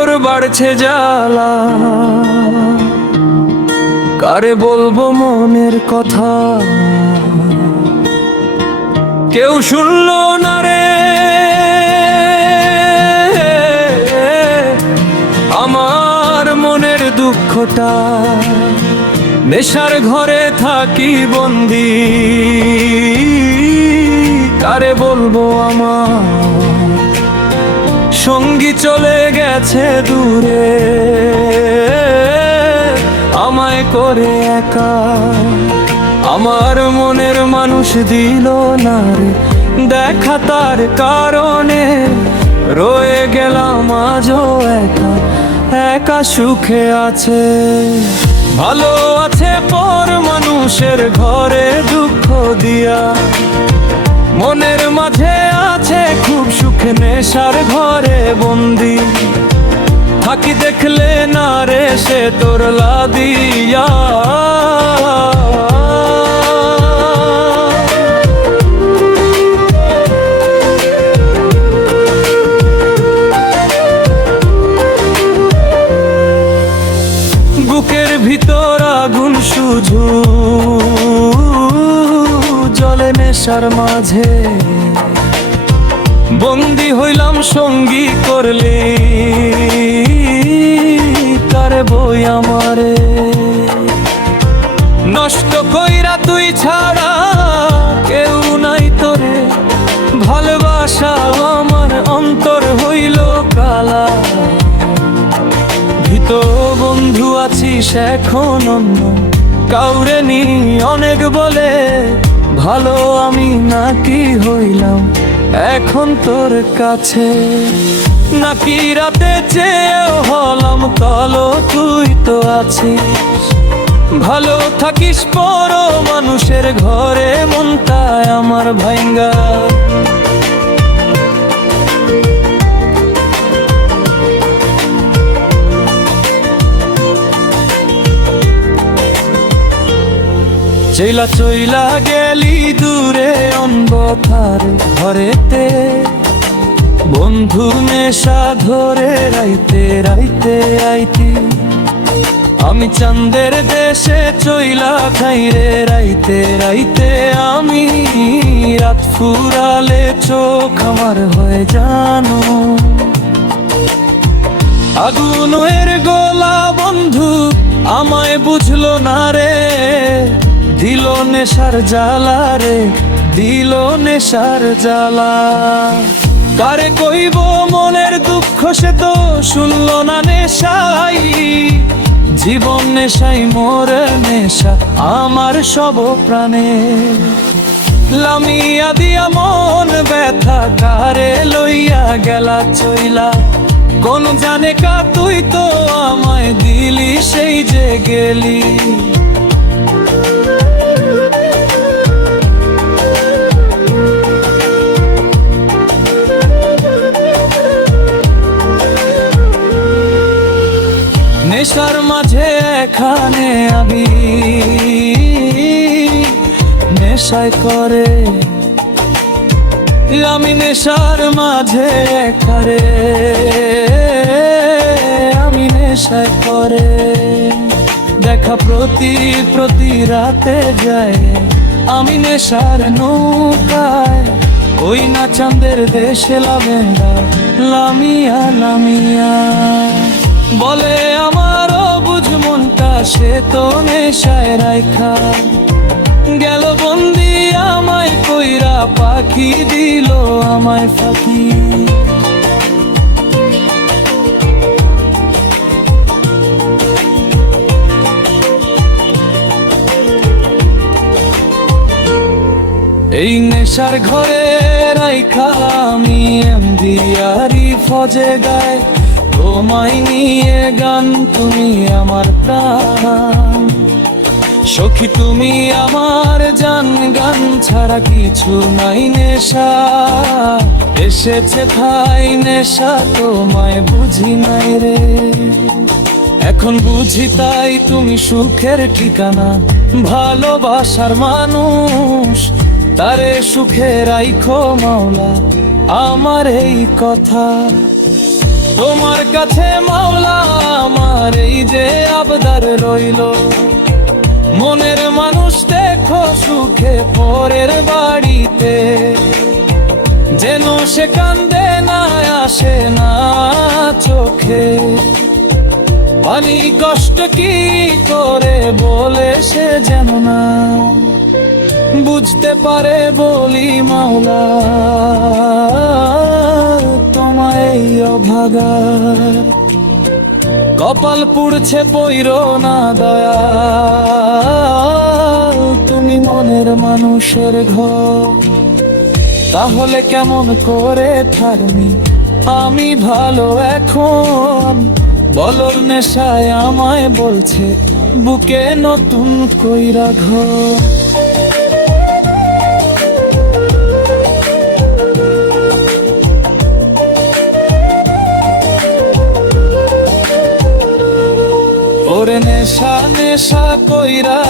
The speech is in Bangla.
ভিতর বাড়ছে জ্বালা, কারে বলবো মনের কথা, কেউ শুনলো না রে আমার মনের দুঃখটা। নেশার ঘরে থাকি বন্দি, কারে বলবো আমার সঙ্গী চলে গেছে দূরে, আমায় করে একা। আমার মনের মানুষ দিল না রে দেখা, তার কারণে রয়ে গেলাম আজও একা, একা সুখে আছে। ভালো আছে পর মানুষের ঘরে দুঃখ দিয়া, মনের মাঝে আছে খুব সুখ নেশার ঘরে বন্দি। থাকি দেখলে না রে সে তোর লাদিয়া, বুকের ভিতর আগুন শুধু জলে নেশার মাঝে। বন্দি হইলাম সঙ্গী করলি তারে বই আমারে, নষ্ট কইরা তুই ছাড়া কেউ নাই তোরে। ভালোবাসা আমার অন্তর হইল কালা, ভীত বন্ধু আছিস এখন অন্য কাউরে নি অনেক বলে। ভালো আমি নাকি হইলাম এখন তোর কাছে, নাকি রাতে চেয়েও হলাম কালো তুই তো আছিস। ভালো থাকিস পর মানুষের ঘরে মনটায় আমার ভাঙ্গা। চইলা চইলা গেলি দূরে অন্ধকার ঘরেতে, বন্ধু নেশা ধরে রাইতে রাইতে আইতি। আমি চাঁদের দেশে চইলা খাই রে রাইতে রাইতে আমি। রাত ফুরালে চোখ আমার হয়ে জানো আগুনের গোলা। বন্ধু আমায় বুঝলো না রে, দিল নেশার জ্বালা রে, দিল নেশার জ্বালা। কারে কইব মনের দুঃখ সে তো শুনলো না নেশাই। জীবন নেশাই মোর নেশা আমার সব প্রাণে। লামিয়া দিয়া মন ব্যথা কারে লইয়া গেলা চইলা। কোন জানে কা তুই তো আমায় দিলি সেই যে গেলি। নেশার মাঝে এখানে আমি নেশায় করে, আমি নেশার মাঝে এখানে আমি নেশায় করে। দেখা প্রতি রাতে যায় আমি নেশার নৌকায়। ওই না চাঁদের দেশে লাভেঙ্গা লামিয়া লামিয়া। বলে আমারও বুঝ মনটা সে তো নেশায় রাইখা গেল বন্দি আমায় কইরা। পাখি দিল আমায় ফাঁকি। এই নেশার ঘরে রাইখা আমি এমডিআরি ফজে গায় তোমায় নিয়ে গান। তুমি আমার প্রাণ সখী, তুমি আমার জান। গান ছাড়া কিছু নাই নেশা, এসেছে ঠাই নেশা তোমায় বুঝি নাই রে। এখন বুঝি তাই তুমি সুখের ঠিকানা, ভালোবাসার মানুষ তারে সুখে রাইখো মাওলা। আমার এই কথা তোমার কাছে মাওলা আমার এই যে আবদার রইল, মনের মানুষ দেখো সুখে পরের বাড়িতে, যেন সে কান্দে না আসে না চোখে। পানি কষ্ট কি করে বলে সে যেন না বুঝতে পারে বলি মাওলা, তোমায় এই অভাগার কপাল পুড়ছে পইরো না দয়া, তুমি মনের মানুষের ঘর। তাহলে কেমন করে থাকবি আমি ভালো এখন, বলর নেশায় আমায় বলছে বুকে নতুন কইরা ঘর। ওরে নেশা নেশা কইরা